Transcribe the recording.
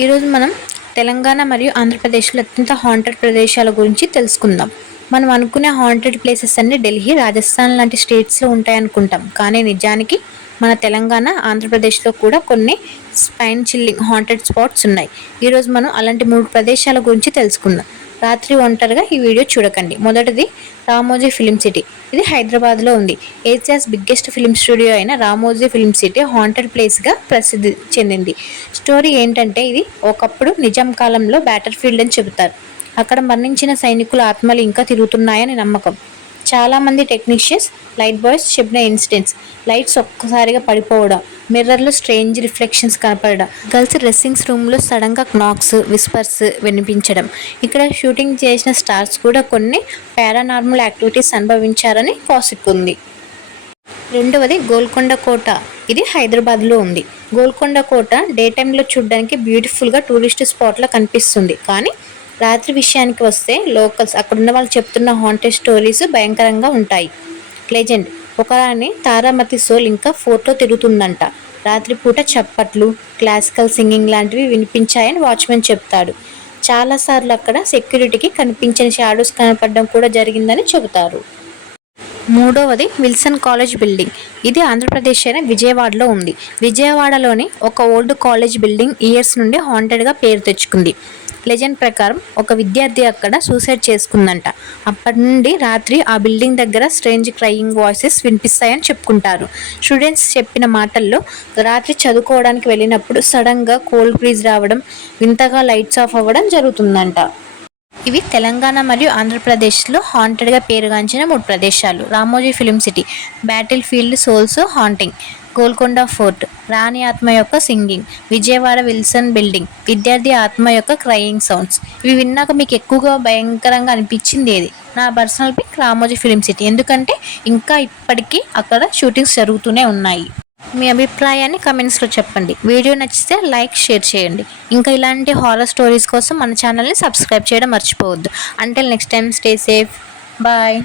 ఈరోజు మనం తెలంగాణ మరియు ఆంధ్రప్రదేశ్లో అత్యంత హాంటెడ్ ప్రదేశాల గురించి తెలుసుకుందాం. మనం అనుకునే హాంటెడ్ ప్లేసెస్ అన్ని ఢిల్లీ రాజస్థాన్ లాంటి స్టేట్స్లో ఉంటాయనుకుంటాం. కానీ నిజానికి మన తెలంగాణ ఆంధ్రప్రదేశ్లో కూడా కొన్ని స్పైన్ చిల్లింగ్ హాంటెడ్ స్పాట్స్ ఉన్నాయి. ఈరోజు మనం అలాంటి మూడు ప్రదేశాల గురించి తెలుసుకుందాం. రాత్రి ఒంటరిగా ఈ వీడియో చూడకండి. మొదటిది రామోజీ ఫిలిం సిటీ. ఇది హైదరాబాద్లో ఉంది. ఏషియాస్ బిగ్గెస్ట్ ఫిలిం స్టూడియో అయిన రామోజీ ఫిలిం సిటీ హాంటెడ్ ప్లేస్గా ప్రసిద్ధి చెందింది. స్టోరీ ఏంటంటే ఇది ఒకప్పుడు నిజాం కాలంలో బ్యాటర్ ఫీల్డ్ అని చెబుతారు. అక్కడ మరణించిన సైనికుల ఆత్మలు ఇంకా తిరుగుతున్నాయని నమ్మకం. చాలామంది టెక్నీషియన్స్ లైట్ బాయ్స్ చెప్పిన ఇన్సిడెంట్స్ లైట్స్ ఒక్కసారిగా పడిపోవడం మిర్రర్లో స్ట్రేంజ్ రిఫ్లెక్షన్స్ కనపడడం గర్ల్స్ డ్రెస్సింగ్స్ రూమ్లో సడన్గా క్నాక్స్ విస్పర్స్ వినిపించడం. ఇక్కడ షూటింగ్ చేసిన స్టార్స్ కూడా కొన్ని పారానార్మల్ యాక్టివిటీస్ అనుభవించారని పాసిట్ ఉంది. రెండవది గోల్కొండ కోట. ఇది హైదరాబాద్లో ఉంది. గోల్కొండ కోట డే టైంలో చూడడానికి బ్యూటిఫుల్గా టూరిస్ట్ స్పాట్లో కనిపిస్తుంది. కానీ రాత్రి విషయానికి వస్తే లోకల్స్ అక్కడున్న వాళ్ళు చెప్తున్న హాంటెడ్ స్టోరీస్ భయంకరంగా ఉంటాయి. లెజెండ్ ఒకరాని తారామతి సోల్ ఇంకా ఫోటో తిరుగుతుందంట రాత్రిపూట చప్పట్లు క్లాసికల్ సింగింగ్ లాంటివి వినిపించాయని వాచ్మెన్ చెప్తాడు. చాలాసార్లు అక్కడ సెక్యూరిటీకి కనిపించని షాడోస్ కనపడడం కూడా జరిగిందని చెబుతారు. మూడవది విల్సన్ కాలేజ్ బిల్డింగ్. ఇది ఆంధ్రప్రదేశ్ అయిన విజయవాడలో ఉంది. విజయవాడలోని ఒక ఓల్డ్ కాలేజ్ బిల్డింగ్ ఇయర్స్ నుండి హాంటెడ్గా పేరు తెచ్చుకుంది. లెజెండ్ ప్రకారం ఒక విద్యార్థి అక్కడ సూసైడ్ చేసుకుందంట. అప్పటి నుండి రాత్రి ఆ బిల్డింగ్ దగ్గర స్ట్రేంజ్ క్రయింగ్ వాయిసెస్ వినిపిస్తాయని చెప్పుకుంటారు. స్టూడెంట్స్ చెప్పిన మాటల్లో రాత్రి చదువుకోవడానికి వెళ్ళినప్పుడు సడన్గా కోల్డ్ బ్రీజ్ రావడం వింతగా లైట్స్ ఆఫ్ అవ్వడం జరుగుతుందంట. ఇవి తెలంగాణ మరియు ఆంధ్రప్రదేశ్లో హాంటెడ్గా పేరుగాంచిన మూడు ప్రదేశాలు. Ramoji film city battlefield souls haunting Golconda fort రాణి ఆత్మ యొక్క సింగింగ్ విజయవాడ విల్సన్ బిల్డింగ్ విద్యార్థి ఆత్మ యొక్క క్రయింగ్ సౌండ్స్ ఇవి విన్నాక మీకు ఎక్కువగా భయంకరంగా అనిపించింది ఏది? నా personal pic Ramoji film city. ఎందుకంటే ఇంకా ఇప్పటికీ అక్కడ షూటింగ్స్ జరుగుతూనే ఉన్నాయి. మీ అభిప్రాయాన్ని కమెంట్స్లో చెప్పండి. వీడియో నచ్చితే లైక్ షేర్ చేయండి. ఇంకా ఇలాంటి హారర్ స్టోరీస్ కోసం మన ఛానల్ని సబ్స్క్రైబ్ చేయడం మర్చిపోవద్దు. అంటే next time stay safe bye